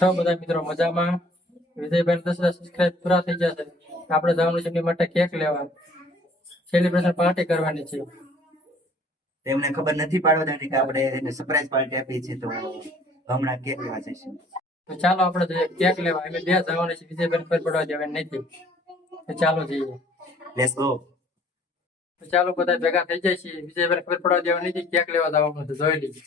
છો બધા મિત્રો મજામાં? વિજયભાઈ 10,000 સબસ્ક્રાઇબ પૂરા થઈ જશે. આપણે જવાનું છે એમની માટે કેક લેવા, સેલિબ્રેશન પાર્ટી કરવાની છે. તેમને ખબર નથી પાડવા દેવાની કે આપણે એને સરપ્રાઈઝ પાર્ટી આપી છે, તો હમણાં કેક લેવા જઈશું. તો ચાલો આપણે જઈએ કેક લેવા. અમે બે જવાનું છે, વિજયભાઈ ખબર પડવા દેવાની નથી. તો ચાલો જઈએ. Let's go. તો ચાલો બધા ભેગા થઈ જાય છે. વિજયભાઈ ખબર પડવા દેવાની નથી, કેક લેવા જવાનું છે. જોઈ લઈએ.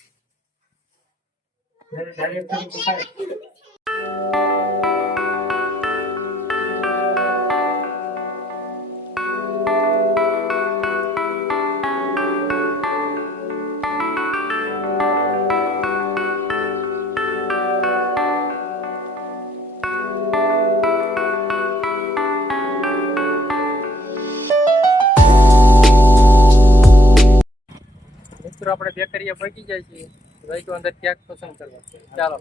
મિત્રો આપણે બેકરીએ પહોંચી જાય છીએ. ભાઈ તો અંદર કેક પસંદ કરવા. ચાલો.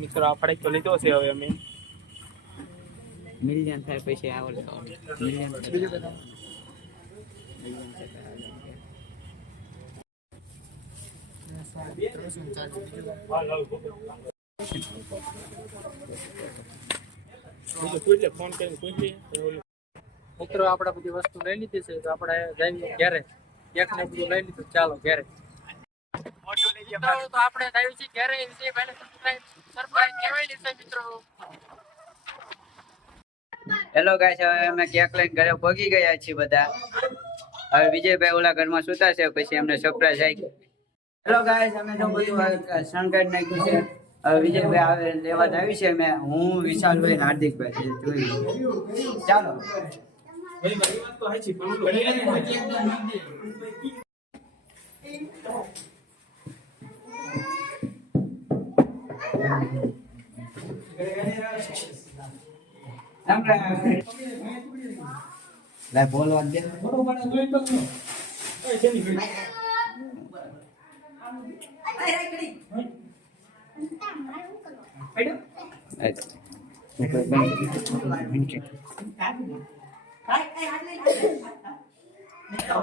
મિત્રો આપણે તો લીધો છે. હવે અમે મિલિયન થાય પછી આવડે મિલિયન મિત્રો આપણે બધી વસ્તુ લઈ લીધી છે, તો આપણે જઈએ ઘરે. કેક ને બધું લઈ લીધું. ચાલો ઘરે. તો આપણે જઈએ છીએ ઘરે. વિજયભાઈને સરપ્રાઈઝ કહેવાય છે મિત્રો. હેલો ગાઈસ, હવે અમે કેક લઈને ઘરે પહોંચી ગયા છીએ બધા. હવે વિજયભાઈ ઓલા ઘરમાં સુતા છે, પછી અમને સરપ્રાઈઝ આવી. હેલો ગાઈસ, અમે તો બધું શણગારી નાખ્યું છે. હવે વિજયભાઈ આવે લેવા જ આવી છે. અમે હું વિશાલભાઈ હાર્દિકભાઈ જોઈ. ચાલો લાય બોલવા દે.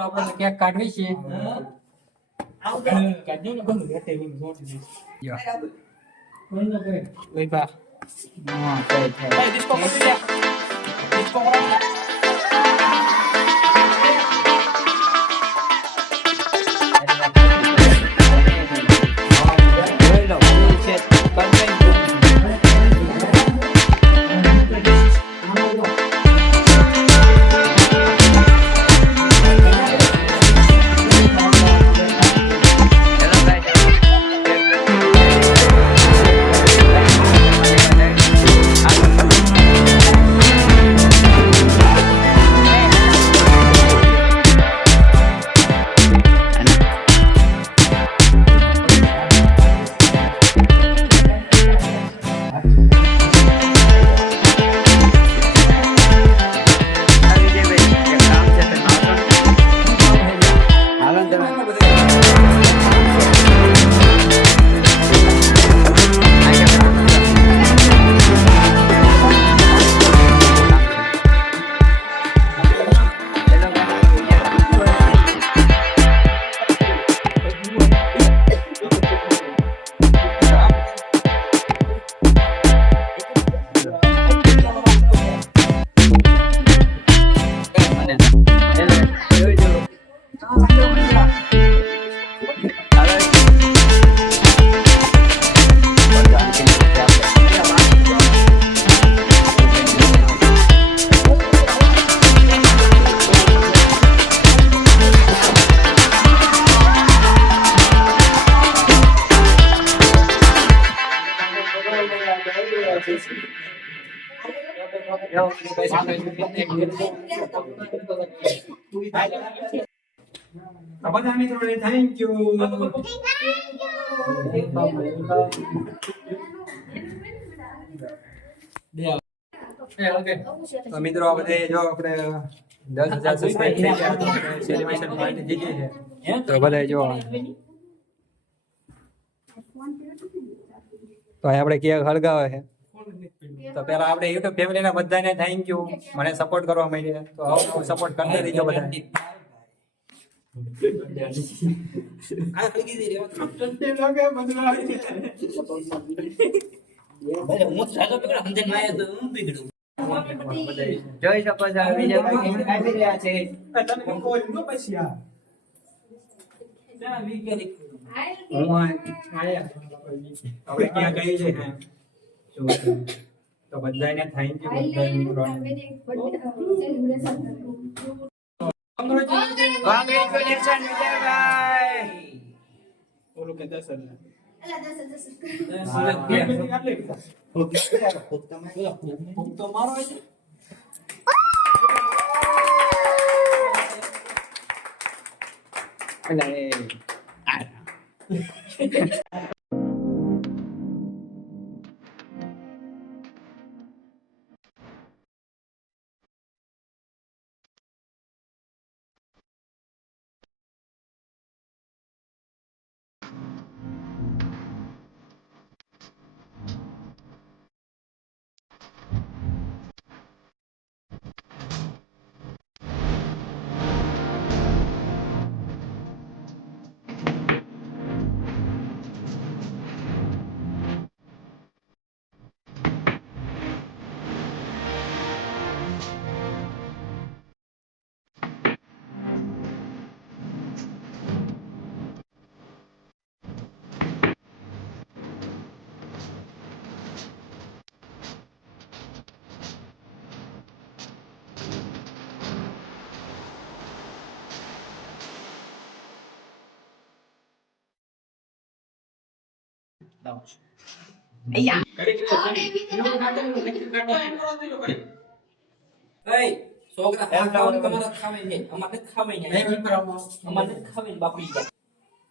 આપણે કેક કાઢવી છે. બધા મિત્રોને થેન્ક યુ. તો મિત્રો આ બધે જો આપણે 10,000 સબસ્ક્રાઇબ થઈ ગયા તો સેલિબ્રેશન પાર્ટી જીતી છે. તો બધા જો તો અહીં આપણે કેક હળગાવે છે. તો પેલા આપણે યુટ્યુબ ફેમિલીના બધાને થેન્ક યુ મને સપોર્ટ કરવા માંડ્યા. તો આવો સપોર્ટ કરતા રહીજો બધા. જોઈ શકો છો વિજયભાઈ કેક કાપી રહ્યા છે. આપણે ક્યાં ગઈ છે તો બધાને થેન્ક યુ બધા મિત્રોને. કોંગ્રેચ્યુલેશન વિજયભાઈ. ઓલું કે 10,000 તો મારો છે.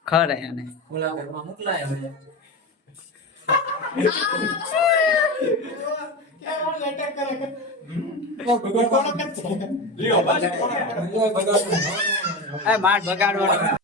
ખરે એને માઠ બગાડવાનો.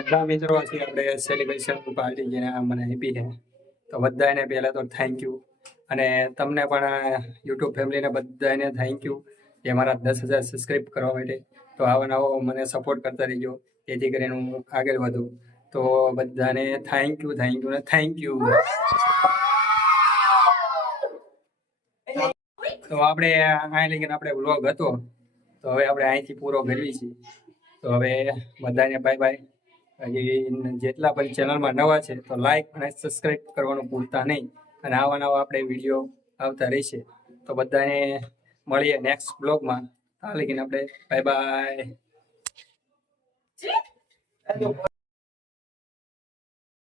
બધા મિત્રો છે આપણે સેલિબ્રેશન પાર્ટી જેને મને આપી છે તો બધાને પહેલાં તો થેન્ક યુ. અને તમને પણ યુટ્યુબ ફેમિલીને બધાને થેન્ક યુ જે મારા 10,000 સબસ્ક્રાઈબ કરવા માટે. તો આવો નવો મને સપોર્ટ કરતા રહીજો જેથી કરીને હું આગળ વધું. તો બધાને થેન્ક યુ ને થેન્ક યુ. તો આપણે અહીં લઈને આપણે વ્લોગ હતો તો હવે આપણે અહીંથી પૂરો કરવી છીએ. તો હવે બધાને બાય બાય. હજી જેટલા પણ ચેનલમાં નવા છે તો લાઈક અને સબસ્ક્રાઈબ કરવાનું ભૂલતા નહીં. અને આવા નવા આપણે વિડીયો આવતા રહેશે. તો બધાને મળીએ નેક્સ્ટ બ્લોગમાં. આ લઈને આપણે બાય બાય.